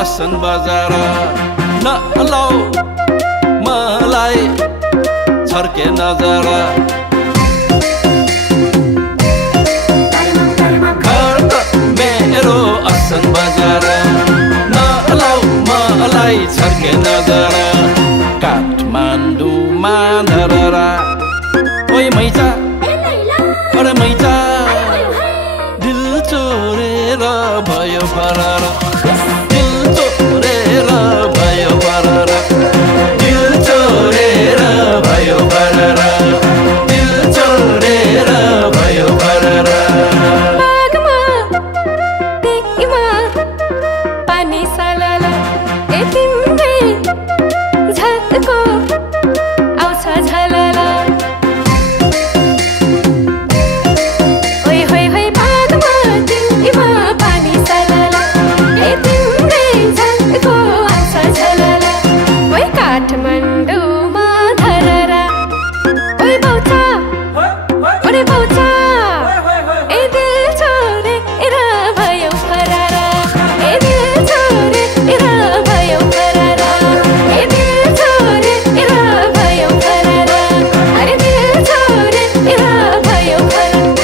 असन बजार नलाऊ मलाई छर्के नजर घर त मेरो असन बजार नलाऊ मलाई छर्के नजर काठमाडौँमा धररा ओइ मैचा अरे मैचा दिल चोरेर भयो फरार भयो फरार दिल चोरेर भयो फरार दिल चोरेर भयो फरार बागमा टेकीमा पानी सालाला ए तिम्रै झट्को आउँछ झलाला ओइ होइ होइ बागमा टेकीमा पानी सालाला ए तिम्रै झट्को काठमाडौँमा धररा ओइ बाउचा ओरे बाउचा ए दिल चोरेर भयो फरारा ए दिल चोरेर भयो फरारा ए दिल चोरेर भयो फरारा अरे दिल चोरेर भयो फरारा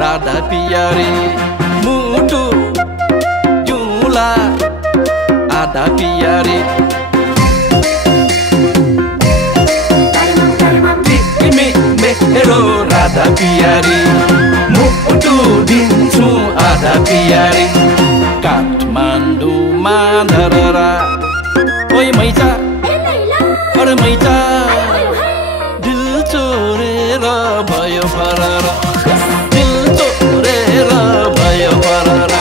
राधा पियारी मुटु जुला आधा पियारी तिमी मेरो राधा पियारी मुटु दिन्छु आधा पियारी काठमाडौँमा धररा ओइ मैचा अरे मैचा दिल चोरेर भयो फरार भयो फरार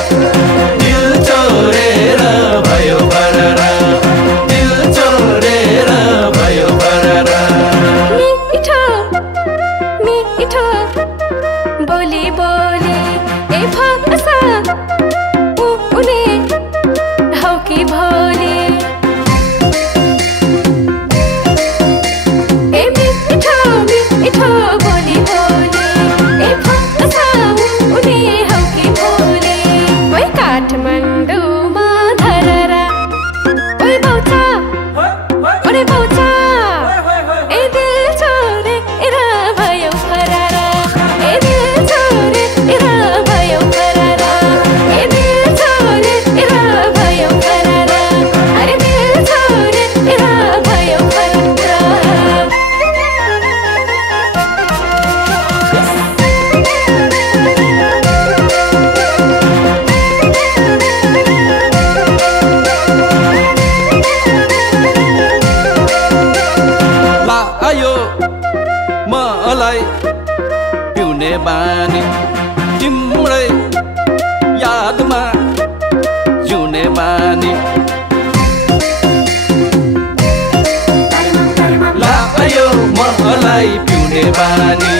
दिल चोरेर भयो फरार दिल चोरेर भयो फरार मिठो मिठो बोली बोली ए भाषा उनी हौ कि भोली ए मिठो मिठो बोली बोली ए भाषा उनी हौ कि भोली ओइ काठमाडौँमा धररा ओइ बाउचा ओरे बाउचा ए दिल चोरेर भयो फरारा ए दिल चोरेर भयो फरारा ए दिल चोरेर भयो फरारा अरे दिल चोरेर भयो फरारा आयो मलाई पिउने बानी तिम्रै यादमा जिउने बानी आयो मलाई पिउने बानी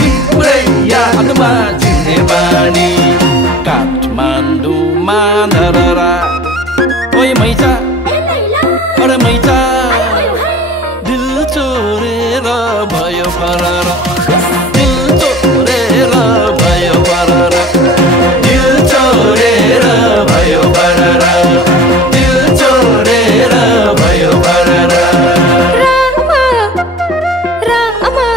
तिम्रै यादमा जिउने बानी काठमाडौँमा धररा ओइ मैचा अरे मैचा दिल चोरेर भयो फरार दिल चोरेर भयो फरार दिल चोरेर भयो फरार दिल चोरेर भयो फरार रामा रामा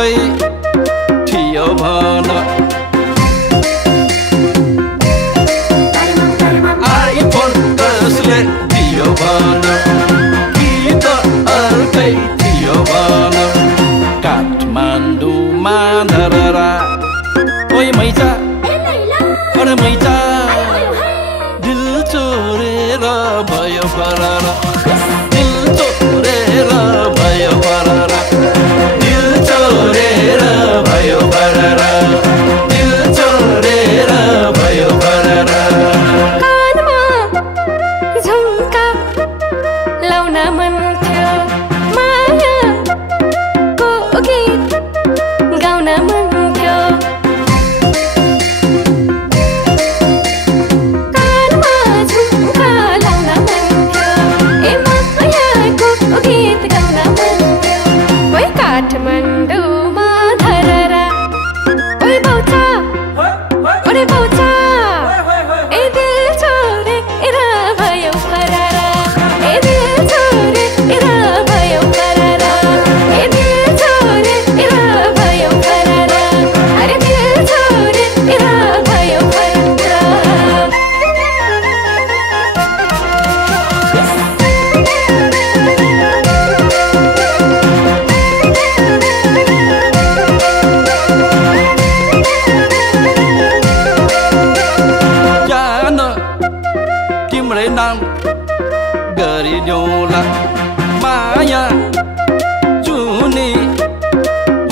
अर्कै थियो भन आइफोन कसले दियो भन गीत अर्कै थियो भन काठमाडौँमा धरहरा ओइ मैचा अरे मैचा दिल चोरेर भयो फरार दिल चोरेर भयो फरार दिल चोरेर भयो फरार दिल चोरेर भयो फरार कानमा झुम्का लाउन मन थियो मायाको गीत गाउन मन थियो कानमा झुम्का लाउन मन थियो ए मायाको गीत गाउन मन थियो ओइ काठमाडौँमा धरहरा ओइ बौचा ओरे बौचा ए दिल चोरेर भयो फरारा ए दिल चोरेर भयो फरारा ए दिल चोरेर भयो फरारा अरे दिल चोरेर भयो फरारा जान तिम्रै नाम गरिदेऊला माया जुनी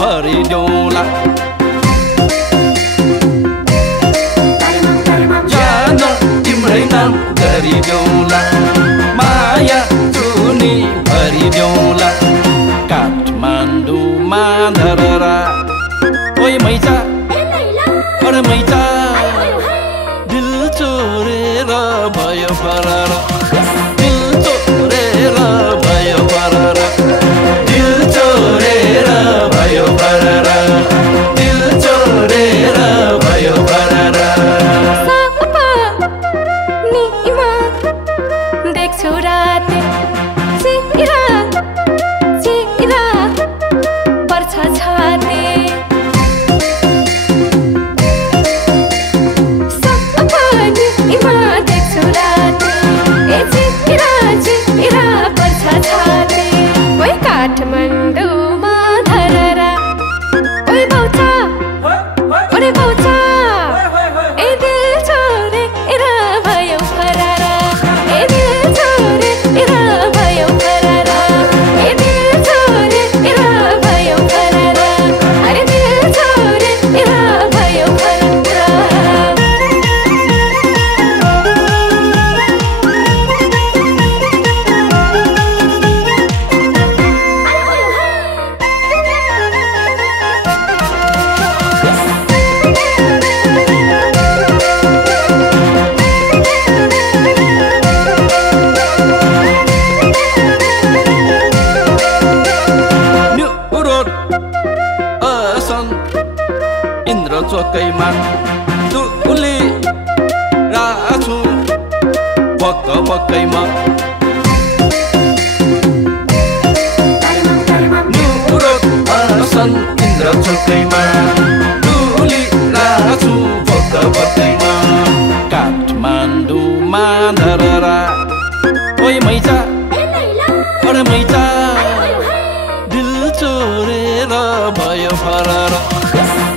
भरिदेऊला जान तिम्रै नाम गरिदेऊला माया जुनी भरिदेऊला काठमाडौँमा धरहरा ओइ मैचा अरे मैचा दिल चोरेर भयो फरार दिल चोरेर भयो फरार दिल चोरेर भयो फरार दिल चोरेर भयो फरार सपनीमा देख्छु राति चिरा चिरा पर्छ छाती सपनीमा देख्छु राति ए चिरा चिरा पर्छ छाती ओइ काठमाडौँमा धरहरा ओइ बौचा ओरे बौचा ए दिल चोरेर भयो फरारा ए दिल चोरेर भयो फरारा ए दिल चोरेर भयो फरारा अरे दिल चोरेर भयो फरारा न्यु रोड असन इन्द्र चोकैमा दुली राछु भक्क भक्कैमा न्यु रोड असन इन्द्र चोकैमा दुली राछु भक्क भक्कैमा काठमाडौँमा धरहरा ओइ मैचा अरे मैचा दिल चोरेर भयो फरार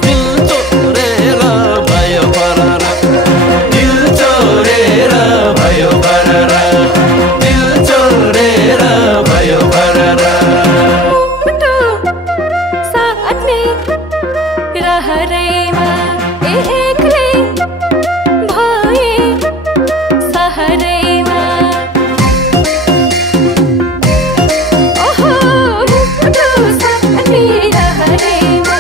दिल चोरेर भयो फरार दिल चोरेर भयो फरार दिल चोरेर भयो फरार मुटु साट्ने रहरैमा एक्लै भए सहरैमा ओहो मुटु साट्ने रहरैमा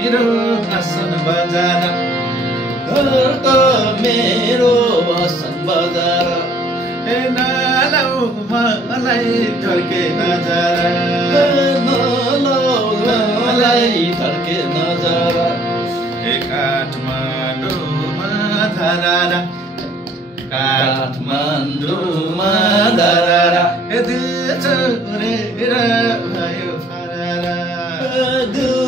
मेरो आसन बजार घर त मेरो आसन बजार ए नलाउ मलाई थर्के नजरा मलाई थर्के नजरा ए काठमाडौँमा धरारा काठमाडौँमा धरारा ए दिल छोडेर भयो फरारा दिल